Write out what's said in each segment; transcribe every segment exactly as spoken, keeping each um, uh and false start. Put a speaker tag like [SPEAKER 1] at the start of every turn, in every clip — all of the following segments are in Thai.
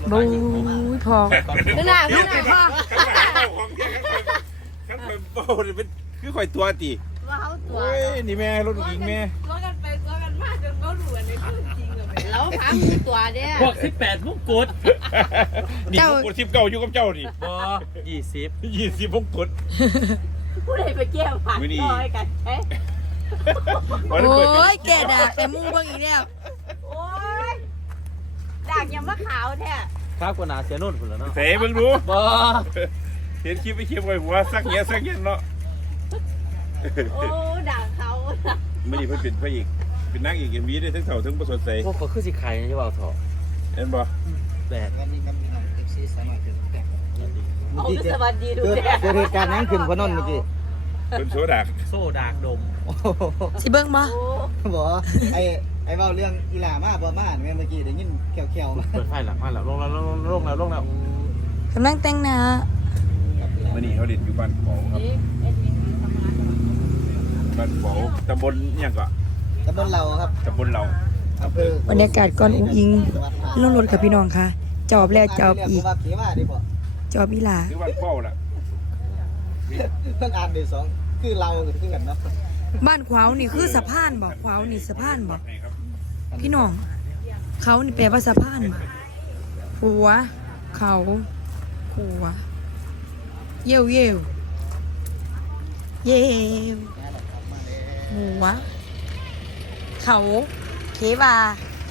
[SPEAKER 1] บู๊ยพอ
[SPEAKER 2] ไม่น่าไม่น่าพ่อ
[SPEAKER 3] ข้างเป็นโบ้เป็นคือข่อยตัวตี
[SPEAKER 2] ว่าเขาตัว
[SPEAKER 3] โอ้ยนี่แม่รถหญิงแม่
[SPEAKER 2] ตัวกันไปตัวกันมาจนเขาดูอันนี้คือจริงเลยแล้วพังตัวเนี่ย
[SPEAKER 4] พวกสิบแปดพวกกด
[SPEAKER 3] นี่พวกกดสิบเก้าอยู่กับเจ้านี่
[SPEAKER 4] บอยี่สิบ
[SPEAKER 3] ยี่สิบพวกกด
[SPEAKER 2] ผู้ใดไปเกี่ยวผ่านต่อยกันเอ๊ะ
[SPEAKER 1] โอ้ยแกด่าแต่มูเบิ่งอีกแล้ว
[SPEAKER 2] โอ้ยด่างยังมะขาวแท้
[SPEAKER 4] ครับกว่านาเสียนุ่นพุ่นแล้วเนาะ
[SPEAKER 3] เสเบิ่งดู
[SPEAKER 4] บอ
[SPEAKER 3] เห็นคลิปไปคลิปไว้หัวสักเงี้ยสักเงี้ยเนาะ
[SPEAKER 2] โอ้ด่างเขา
[SPEAKER 3] ไม่ได้เพิ่นเป็นพระเอกเป็นนางเอกเอ็มวีได้ทั้งเถ่าทั้งประสดใส
[SPEAKER 4] พวกก็คือสิไข่ใช่เปล่าเถอะ
[SPEAKER 3] เห็นบ่
[SPEAKER 4] แบด
[SPEAKER 5] วันนี้ครับพี่น้องเอฟซีสามารถถึงแต่
[SPEAKER 2] เอาสวัสดีดู
[SPEAKER 5] เกิด
[SPEAKER 2] แท้
[SPEAKER 5] เกิดเหตุการณ์นั้นขึ้นพนนเมื่อกี้
[SPEAKER 3] เป็นโซดา
[SPEAKER 4] โซ่ดากดม
[SPEAKER 1] สิเบิ่งบ่
[SPEAKER 2] โอ้
[SPEAKER 5] บอกว่าไอ้ไอ้เว้าเรื่องอีหลามาบ่มาแม่เมื่อกี้ได้ยินแขวๆมา
[SPEAKER 4] เปิดไฟหลังมาแล้วลงแล้วลงแล้วลงแล้วลงแล้ว
[SPEAKER 1] กำลังแต่งหน้า
[SPEAKER 3] มื่อนี้เขาเด่นอยู่บ้านเขาครับ
[SPEAKER 2] นี่เอ็ดวินทำงาน
[SPEAKER 3] บ้านเขาตำบลเนี่ยก็
[SPEAKER 5] ตำบลเราครับ
[SPEAKER 3] ตำบลเรา
[SPEAKER 5] อำเภอบ
[SPEAKER 1] รรยากาศก่อนอุ้งอิงลงรถกับพี่น้องค่ะ จอบแล้วจอบอีก
[SPEAKER 5] ว่าเขว่าได้บ่
[SPEAKER 1] จอบอีหลา
[SPEAKER 3] หรือบ้านเป้าล่ะ
[SPEAKER 5] เพิ่งอ่านได้สองคือเราคือกันเนาะ
[SPEAKER 1] บ้านขวาวนี่คือสะพานบ่ขวาวนี่สะพานบ่
[SPEAKER 3] นี่ครับ
[SPEAKER 1] พี่น้อง เขานี่แปลว่าสะพานบ่หัว เขาหัว เยี่ยวเยี่ยวเยี่ยวหัว เขาเขวา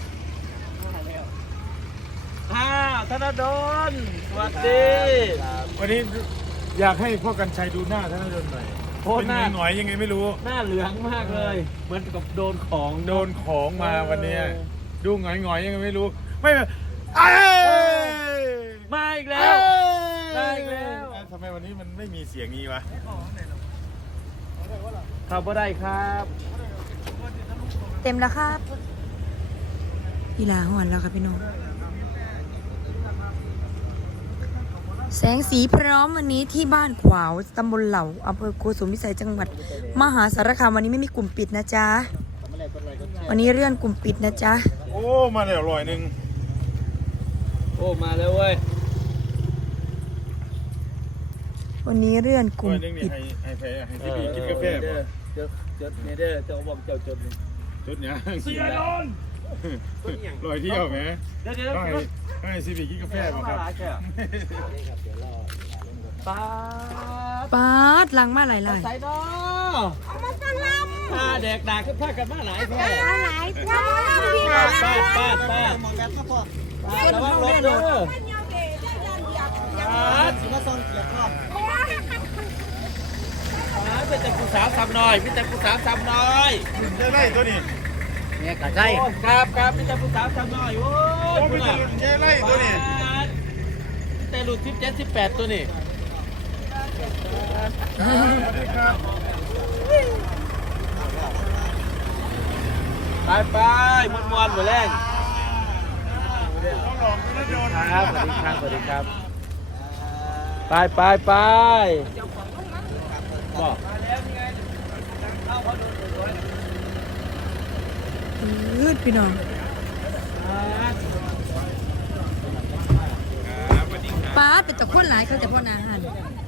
[SPEAKER 4] อ้าวธนดลสวัสดี
[SPEAKER 3] วันนี้อยากให้พ่อกันชัยดูหน้าท่านนายหน่อย
[SPEAKER 4] โคตรหน้า
[SPEAKER 3] หน่อยยังไงไม่รู้
[SPEAKER 4] หน้าเหลืองมากเลย เหมือนกับโดนของ
[SPEAKER 3] โดนของมาวันเนี้ยดูหงอยหงอยๆยังไงไม่รู้ ไม่เอ้ย
[SPEAKER 4] มาอีกแล้ว มาอีกแล้ว
[SPEAKER 3] ทำไมวันนี้มันไม่มีเสียงนี้วะ
[SPEAKER 4] เข้าบ่ได้ครับ
[SPEAKER 1] เต็มแล้วครับอีหลาหอนแล้วครับพี่น้อง แสงสีพร้อมวันนี้ที่บ้านขวาวตำบลเหล่าอำเภอโกสุมพิสัยจังหวัด มหาสารคามวันนี้ไม่มีกลุ่มปิดนะจ๊ะ วันนี้เลื่อนกลุ่มปิดนะจ๊ะ
[SPEAKER 3] โอ้มาแล้วร้อยหนึ่ง
[SPEAKER 4] โอ้ มาแล้วเว้ย
[SPEAKER 1] วันนี้เลื่อนกลุ่
[SPEAKER 3] ร้
[SPEAKER 1] ม
[SPEAKER 3] อยหนึ่งนี่
[SPEAKER 1] ปิด
[SPEAKER 3] ให้ให้แพ้ให้ที่พี่กินกาแฟบ่
[SPEAKER 4] เจ้าจดนี่เด้อเจ้าบอกเจ้าจด
[SPEAKER 3] จุดเนี้ย
[SPEAKER 4] เสียโดน
[SPEAKER 3] ร้อยเที่ยวไหม
[SPEAKER 4] เดี๋ยวเดี๋ยว
[SPEAKER 3] ให้ให้ซีบีกินกาแฟบ่ครับ
[SPEAKER 4] ป้า
[SPEAKER 1] ปาดลังมาหลายหลาย
[SPEAKER 4] ใส่ดอเอามาสลับผ้าแดกดากขึ้นผ้ากันมาหลายแพ้
[SPEAKER 2] หลายจ้าพี่
[SPEAKER 4] ป้า
[SPEAKER 2] นะ
[SPEAKER 4] ป้าป้าป้า
[SPEAKER 5] หมอแก๊สก็พอ
[SPEAKER 4] ป้าระวังรถเด้อป้า
[SPEAKER 5] สิมาซ่อนเกียร์พร้อม
[SPEAKER 4] ป้าเป็นแต่ผู้สาวซ้ำหน่อยเป็นแต่ผู้สาวซ้ำหน่อย
[SPEAKER 3] จะไล่ตัวนี้
[SPEAKER 5] เนี่ยกะใช่
[SPEAKER 4] ครับครับเป็นแต่ผู้สาวซ้ำหน่อยโอ้ย
[SPEAKER 3] โอ้เป็นจะไล่ตัวนี้
[SPEAKER 4] แต่หลุดสิบเจ็ดสิบแปดตัวนี่
[SPEAKER 3] สวัสดีครับ
[SPEAKER 4] ไปไปมวนมวนหมดแรงครับสวัสดีครับสวัสดีครับไปไปไปบอก
[SPEAKER 1] ยืดพี่น้องปาดเป็นตะคนหลายเขาจะพ่อนาหัน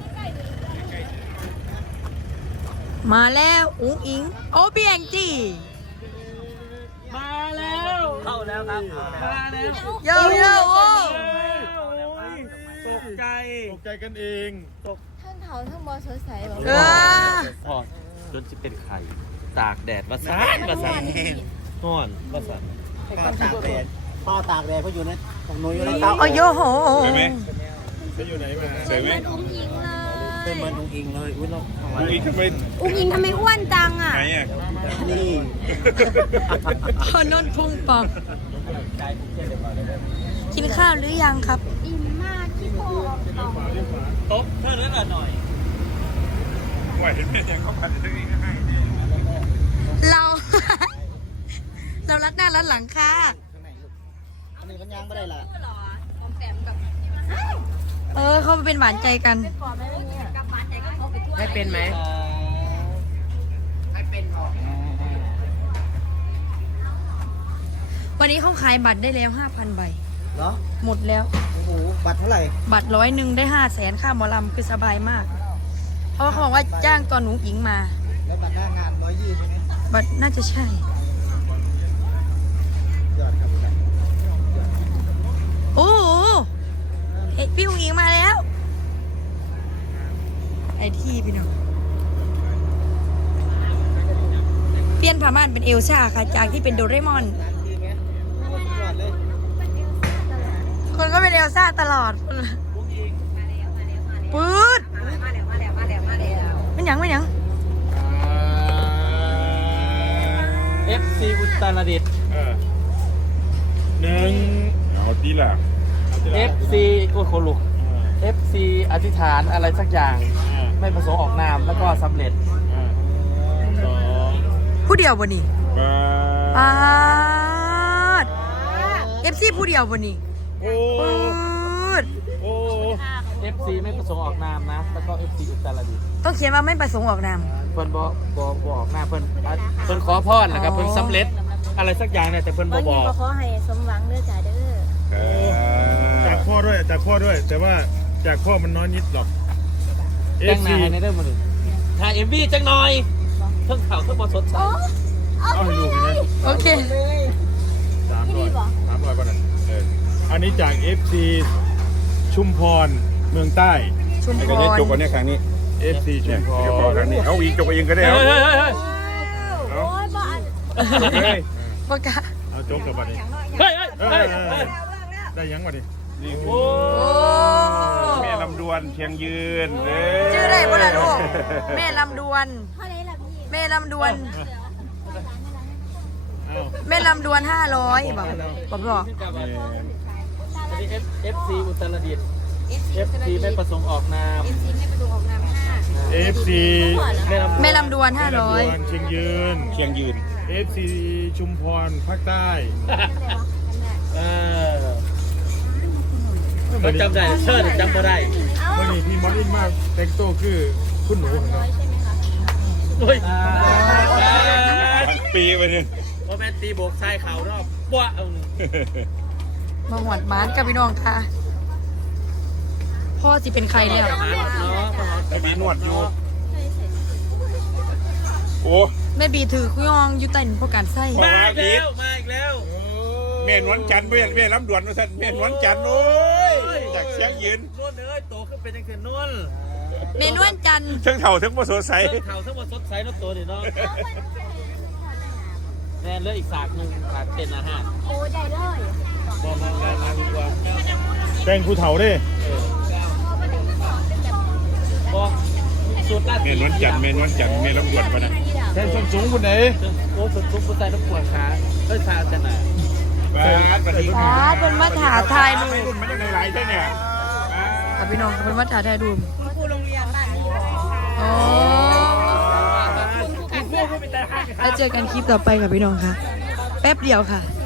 [SPEAKER 1] มาแล้วอุ้งอิง โอบีแองจี
[SPEAKER 4] มาแล้วเข้าแล้วครับมาแล้ว
[SPEAKER 1] โยโย่โอ้
[SPEAKER 4] ตกใจ
[SPEAKER 3] ตกใจกันเอง
[SPEAKER 2] ท่านเขาทั้งบอสดใสบอก
[SPEAKER 1] เออ
[SPEAKER 4] พอจนจะเป็นไข่ตากแดดมาสานมาสานนอนมาสาน
[SPEAKER 5] พ่อตากแดดพ่อตากแดดเพราะอยู่ในของหนูอยู่ในเตา
[SPEAKER 1] โอโยโห
[SPEAKER 3] สวยไหมจะอยู่ไหนมาสวยไหม
[SPEAKER 2] อุ้งยิงเล
[SPEAKER 5] เป็น
[SPEAKER 2] ย
[SPEAKER 5] เหมือนลุงอิงเลยอุ้ยเรา
[SPEAKER 3] อุ้ยทำไม
[SPEAKER 2] อุ้งยิงทำไมอ้วนจังอ่ะ
[SPEAKER 3] ไหนอ่ะ
[SPEAKER 5] นี่
[SPEAKER 1] พอนนพุงปองกินข้าวหรือยังครับ
[SPEAKER 2] อิ่มมากที่โคออกต่อ
[SPEAKER 4] ตบเท่านั้นละหน่อย
[SPEAKER 3] ไหวไหมยังเข้ามาในที่นี้ให้
[SPEAKER 1] เรา เรารัดหน้ารัดหลังค่ะ
[SPEAKER 5] อันนี้มันยางไม่ได้ละ
[SPEAKER 2] หรอผมแปมกับ
[SPEAKER 1] เออเขาเป็นหวานใจกัน
[SPEAKER 2] ก่อนไหมเนี่ยกับหมาใจก็เขาไปทั่ว
[SPEAKER 4] ให้เป็นไหม
[SPEAKER 5] ให้เป็นออก
[SPEAKER 1] วันนี้เขาขายบัตรได้แล้วห้าพันใบ
[SPEAKER 5] เหรอ
[SPEAKER 1] หมดแล้ว
[SPEAKER 5] โอ้โหบัตรเท่าไหร่
[SPEAKER 1] บัตรร้อยหนึ่งได้ห้าแสนค่าหมอลำคือสบายมาก เพราะว่าเขาบอกว่าจ้างตอนหนูอิงมา
[SPEAKER 5] แล้วบัตรหน้างานร้อยยี่ใช่ไหม
[SPEAKER 1] บัตรน่าจะใช่
[SPEAKER 5] ยอดครับ
[SPEAKER 1] โอ้โหเอ้ยพี่อุ๋งอิงมาแล้ว ไอที่พี่น้องเปลี่ยนผ้าม่านเป็นเอลซ่าค่ะ จากที่เป็นโดเรมอน
[SPEAKER 5] ร้านดีไหมโอ้สุดยอดเลย
[SPEAKER 1] คนก็เป็นเอลซ่าตลอดปื๊ดไม่หยังไม่หยัง
[SPEAKER 4] เอฟซีอุตรดิตถ์
[SPEAKER 3] เออหนึ่งเอาดีละ
[SPEAKER 4] เอฟซีโอ้โหลุก เอฟซีอธิษฐานอะไรสักอย่างไม่ประสงค์ออกนามแล้วก็สำเร็จ
[SPEAKER 3] สอง
[SPEAKER 1] ผู้เดียวบ่นี่
[SPEAKER 3] ปา
[SPEAKER 1] ปาดเอฟซีผู้เดียวบ่นี่
[SPEAKER 3] โอ้
[SPEAKER 1] ปื๊ด
[SPEAKER 3] โอ้
[SPEAKER 4] เอฟซีไม่ประสงค์ออกนามนะแล้วก็เอฟซีอุตรดิตถ์
[SPEAKER 1] ต้องเขียนว่าไม่ประสงค์ออกนาม
[SPEAKER 4] เพิ่นบอกบอกบอกหน้าเพิ่นอ่ะเพิ่นขอพรนะครับเพิ่นสำเร็จอะไรสักอย่างเนี่ยแต่เพิ่นบ
[SPEAKER 2] วั
[SPEAKER 4] อน กบ
[SPEAKER 2] นี้
[SPEAKER 4] อก
[SPEAKER 2] ก็ขอให้สมหวังเด้อจ้าเด้อ
[SPEAKER 3] จากพ่อด้วยจากพ่อด้วย แต่ว่าจากพ่อมันน้อยนิดหรอก
[SPEAKER 4] แต่งหน้าให้ในเรื่องมันถ่ายเอ็มวีจังหน่อยเพิ่งข่าวเพิ่งบอสดใส
[SPEAKER 3] เอาให้ลูกนะ
[SPEAKER 1] โอเค
[SPEAKER 3] สามร้อยสามร้อยก่อนนะเอออันนี้จาก เอฟ ซี ชุมพรเมืองใต้
[SPEAKER 1] ชุมพ
[SPEAKER 6] ก็ได้
[SPEAKER 1] ร
[SPEAKER 6] จบกันเนี่ยครั้งนี้
[SPEAKER 3] เอฟ ซี ชุ
[SPEAKER 6] เนี่ย
[SPEAKER 3] มพ
[SPEAKER 6] เดี๋ยวพอ
[SPEAKER 3] ร
[SPEAKER 6] ครั้งนี้เอาอีกจบเองก็ได้
[SPEAKER 4] เฮ้ย
[SPEAKER 6] เอา
[SPEAKER 4] เฮ้ยเฮ้ย
[SPEAKER 2] โอ้ยบ้าน
[SPEAKER 3] เฮ้ย
[SPEAKER 1] ประกาศ
[SPEAKER 3] เอาโจ๊กกับบัตรนี้
[SPEAKER 4] เฮ้ยเฮ้ย
[SPEAKER 3] เอ
[SPEAKER 4] เฮ้ย
[SPEAKER 3] อเออได้ยังบัตรนี้
[SPEAKER 6] นี่
[SPEAKER 4] โอ้
[SPEAKER 1] โอ้
[SPEAKER 6] แม่ลำดวนเชียงยืนเด้
[SPEAKER 1] ชื่ออะไรบ่ล่ะลูกแม่ลำดวน
[SPEAKER 2] เท่าไหร่ล่ะพี่
[SPEAKER 1] แม่ลำดวน
[SPEAKER 3] เอา
[SPEAKER 1] แม่ลำดวนห้าร้อยบอกผมบอก
[SPEAKER 3] เออ
[SPEAKER 4] เอฟซีอุตรดิตถ์เอฟซีไม่ประสงค์ออกนาม
[SPEAKER 2] เอฟซีไม่ประสงค์ออกนามห้า
[SPEAKER 3] เอฟ ซี
[SPEAKER 4] แม่ลำ
[SPEAKER 1] แม่ลำดวนห้าร้อย
[SPEAKER 3] เชียงยืน
[SPEAKER 6] เชียงยืน
[SPEAKER 3] เอฟ ซี ชุมพรภาคใต้
[SPEAKER 4] เออเขาจำได้เชิญจำไม่ได้
[SPEAKER 3] วันนี้พี่มอสอินมากแต่งตัวคือคุณหนูของเรา
[SPEAKER 4] เฮ้ย
[SPEAKER 6] ปีไปเนี่ย
[SPEAKER 4] ว่าแม่ตีโบกชายเขารอบบ้าเอาหนึ่ง
[SPEAKER 1] มาหวดหมานกับพี่น้องค่ะ พ่อสิเป็นใครแล้ว
[SPEAKER 4] เนาะ
[SPEAKER 6] ไอ้บีนวดอยู่โอ้
[SPEAKER 1] แม่บีถือคุยองอยู่ใต้พวกการไส้
[SPEAKER 4] มาอีกแล้วมาอีกแล้ว
[SPEAKER 6] แม่นวลจันทร์แม่แม่ลำดวนมาสั่นแม่นวลจันทร์โอ้ยจากเชียงยืน
[SPEAKER 4] นวลเอ้ยโตขึ้นเป็นยังไงนวล
[SPEAKER 1] เมนวนจันทร์
[SPEAKER 6] ทั้งเถ่าทั้งโมโสใส
[SPEAKER 4] เรื่องเขาทั้งหมดสดใสแล้วตัวเดียวเนาะแม่เลือกอีกฉากหนึ่งฉากเต้นอาหาร
[SPEAKER 2] โอ้ใหญ่เลย
[SPEAKER 4] บอกมามามาดีกว่า
[SPEAKER 3] แต่งผู้เฒ่าเด้
[SPEAKER 4] บอกสุดล่าสุด
[SPEAKER 6] แม่นวลจันทร์แม่นวลจันทร์แม่ลำดวนปะนะ
[SPEAKER 3] แท่นส้นสูงคนไหน
[SPEAKER 4] โอ้สุดทุกคนใจต้องปวดขาเฮ้ยชาจะไหน
[SPEAKER 6] บ้านปฏิ
[SPEAKER 1] อ๋อเป็นมาถาทายดู
[SPEAKER 6] รุ่นมันยังหลายๆใช่เนี่ย
[SPEAKER 1] กับพี่น้องเป็นมาถาทายดู
[SPEAKER 2] คุณครูโรงเรียนบ้านนี้
[SPEAKER 1] อ๋อแล้วเจอกันคลิปต่อไปกับพี่น้องค่ะ แป๊บเดียวค่ะ